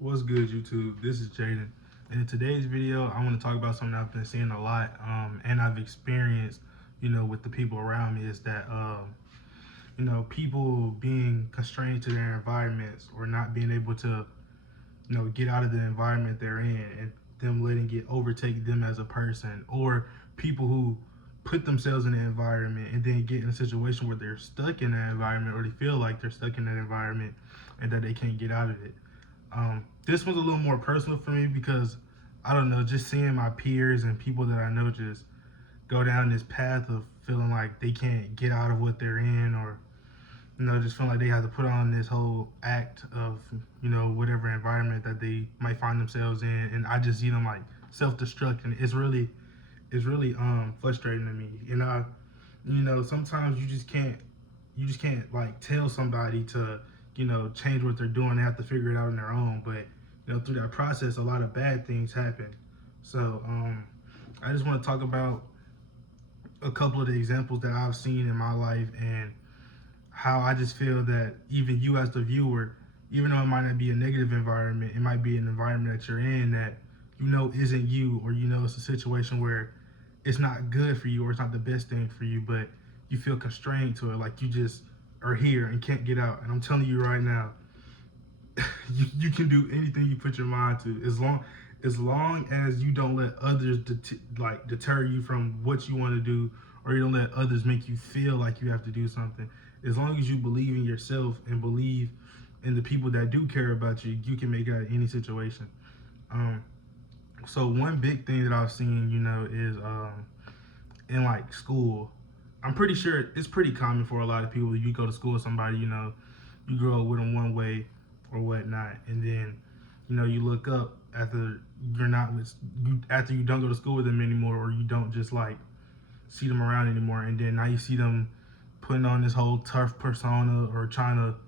What's good, YouTube? This is Jaden. And in today's video, I want to talk about something I've been seeing a lot, and I've experienced, with the people around me is that, people being constrained to their environments or not being able to, get out of the environment they're in and them letting it overtake them as a person, or people who put themselves in the environment and then get in a situation where they're stuck in that environment or they feel like they're stuck in that environment and that they can't get out of it. This one's a little more personal for me because I don't know, just seeing my peers and people that I know just go down this path of feeling like they can't get out of what they're in, or just feeling like they have to put on this whole act of whatever environment that they might find themselves in, and I just see them like self-destructing. It's really frustrating to me, and sometimes you just can't like tell somebody to change what they're doing. They have to figure it out on their own. But through that process, a lot of bad things happen. So I just want to talk about a couple of the examples that I've seen in my life, and how I just feel that even you as the viewer, even though it might not be a negative environment, it might be an environment that you're in that isn't you, or it's a situation where it's not good for you or it's not the best thing for you, but you feel constrained to it, like you just are here and can't get out. And I'm telling you right now, you can do anything you put your mind to, as long as you don't let others deter you from what you want to do, or you don't let others make you feel like you have to do something. As long as you believe in yourself and believe in the people that do care about you, you can make it out of any situation. So one big thing that I've seen, is in like school. I'm pretty sure it's pretty common for a lot of people. You go to school with somebody, you grow up with them one way or whatnot, and then you look up after you're not with you, after you don't go to school with them anymore, or you don't just like see them around anymore, and then now you see them putting on this whole tough persona, or trying to,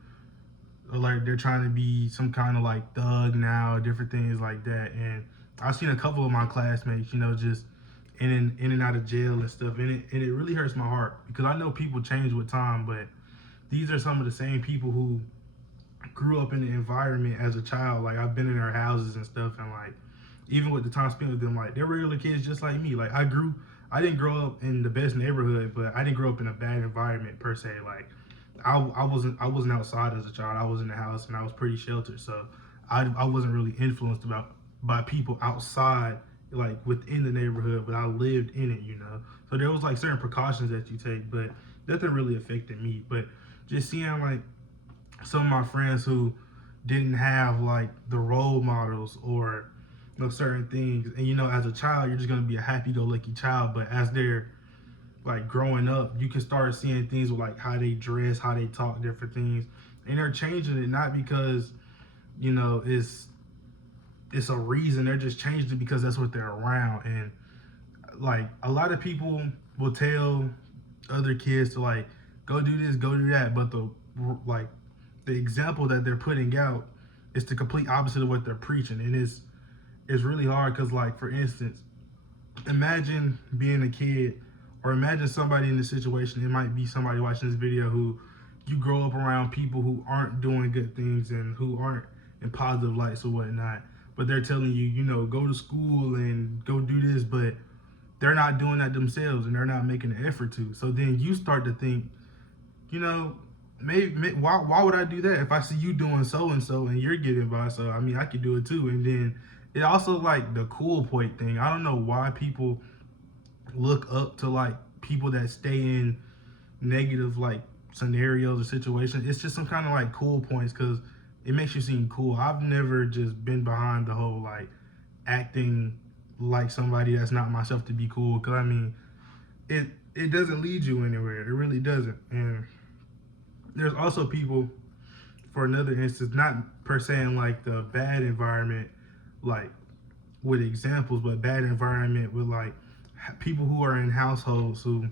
or like they're trying to be some kind of like thug now, different things like that. And I've seen a couple of my classmates, just in and out of jail and stuff, and it really hurts my heart because I know people change with time, but these are some of the same people who grew up in the environment as a child. Like, I've been in their houses and stuff, and like even with the time spent with them, like they're regular kids just like me. Like, I didn't grow up in the best neighborhood, but I didn't grow up in a bad environment per se. Like, I wasn't outside as a child. I was in the house and I was pretty sheltered, so I wasn't really influenced by people outside, like within the neighborhood, but I lived in it. So there was like certain precautions that you take, but nothing really affected me. But just seeing like some of my friends who didn't have like the role models, or certain things, and as a child you're just gonna be a happy-go-lucky child, but as they're like growing up, you can start seeing things with like how they dress, how they talk, different things, and they're changing it not because it's a reason. They're just changing it because that's what they're around. And like a lot of people will tell other kids to like go do this, go do that, but like the example that they're putting out is the complete opposite of what they're preaching. And it's really hard because, like, for instance, imagine being a kid, or imagine somebody in this situation. It might be somebody watching this video who you grow up around people who aren't doing good things and who aren't in positive lights or whatnot, but they're telling you, go to school and go do this, but they're not doing that themselves and they're not making an effort to. So then you start to think, maybe why would I do that if I see you doing so and so and you're getting by? So I mean, I could do it too. And then it also, like, the cool point thing. I don't know why people look up to like people that stay in negative like scenarios or situations. It's just some kind of like cool points because it makes you seem cool. I've never just been behind the whole like acting like somebody that's not myself to be cool, because I mean, it doesn't lead you anywhere. It really doesn't. And there's also people, for another instance, not per se in like the bad environment, like with examples, but bad environment with like people who are in households who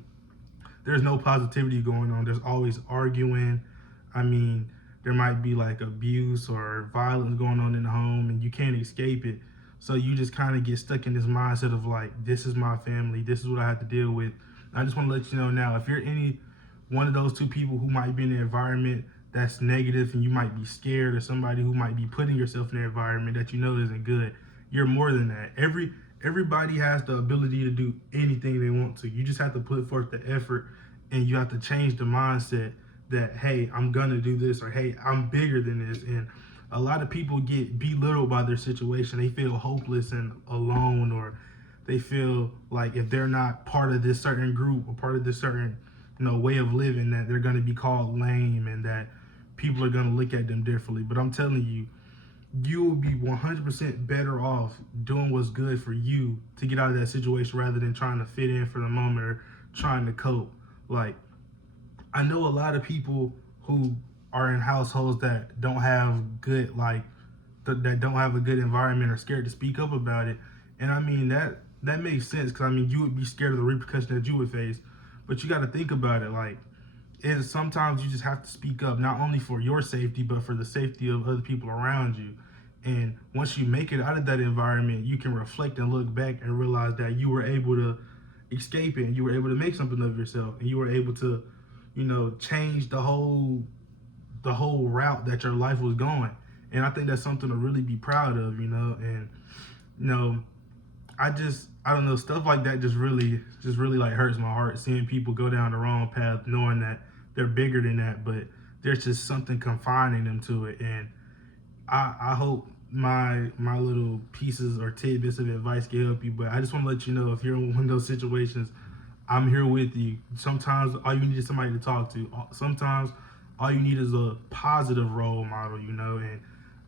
there's no positivity going on. There's always arguing. I mean, there might be like abuse or violence going on in the home, and you can't escape it. So you just kind of get stuck in this mindset of like, this is my family, this is what I have to deal with. I just want to let you know now, if you're any one of those two people who might be in an environment that's negative, and you might be scared, or somebody who might be putting yourself in an environment that you know isn't good. You're more than that. Everybody has the ability to do anything they want to. You just have to put forth the effort, and you have to change the mindset that, hey, I'm gonna do this, or hey, I'm bigger than this. And a lot of people get belittled by their situation. They feel hopeless and alone, or they feel like if they're not part of this certain group or part of this certain way of living, that they're going to be called lame, and that people are going to look at them differently. But I'm telling you, you will be 100% better off doing what's good for you to get out of that situation, rather than trying to fit in for the moment or trying to cope. Like, I know a lot of people who are in households that don't have good, that don't have a good environment, or scared to speak up about it. And I mean, that makes sense, because I mean, you would be scared of the repercussions that you would face. But you got to think about it, like, is sometimes you just have to speak up, not only for your safety, but for the safety of other people around you. And once you make it out of that environment, you can reflect and look back and realize that you were able to escape it, and you were able to make something of yourself, and you were able to, change the whole route that your life was going. And I think that's something to really be proud of, and you know, I don't know, stuff like that just really like hurts my heart, seeing people go down the wrong path, knowing that they're bigger than that, but there's just something confining them to it. And I hope my little pieces or tidbits of advice can help you. But I just want to let you know, if you're in one of those situations, I'm here with you. Sometimes all you need is somebody to talk to. Sometimes all you need is a positive role model, and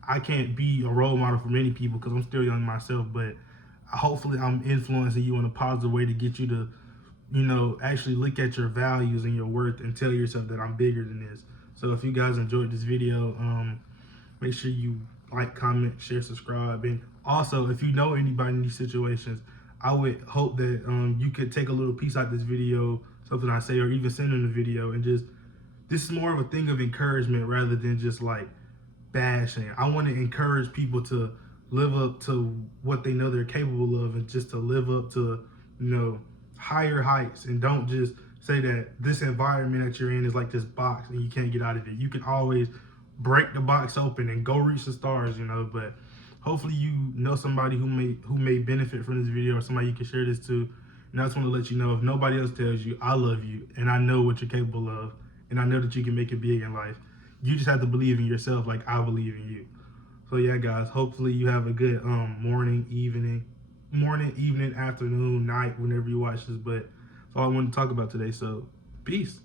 I can't be a role model for many people because I'm still young myself, but hopefully I'm influencing you in a positive way to get you to, actually look at your values and your worth, and tell yourself that I'm bigger than this. So if you guys enjoyed this video, make sure you like, comment, share, subscribe. And also, if you know anybody in these situations, I would hope that you could take a little piece out of this video, something I say, or even send them the video, and just, this is more of a thing of encouragement rather than just like bashing. I want to encourage people to live up to what they know they're capable of, and just to live up to, higher heights. And don't just say that this environment that you're in is like this box and you can't get out of it. You can always break the box open and go reach the stars, but hopefully you know somebody who may benefit from this video, or somebody you can share this to. And I just want to let you know, if nobody else tells you, I love you, and I know what you're capable of, and I know that you can make it big in life. You just have to believe in yourself like I believe in you. So yeah, guys, hopefully you have a good morning, evening, afternoon, night, whenever you watch this. But that's all I wanted to talk about today. So peace.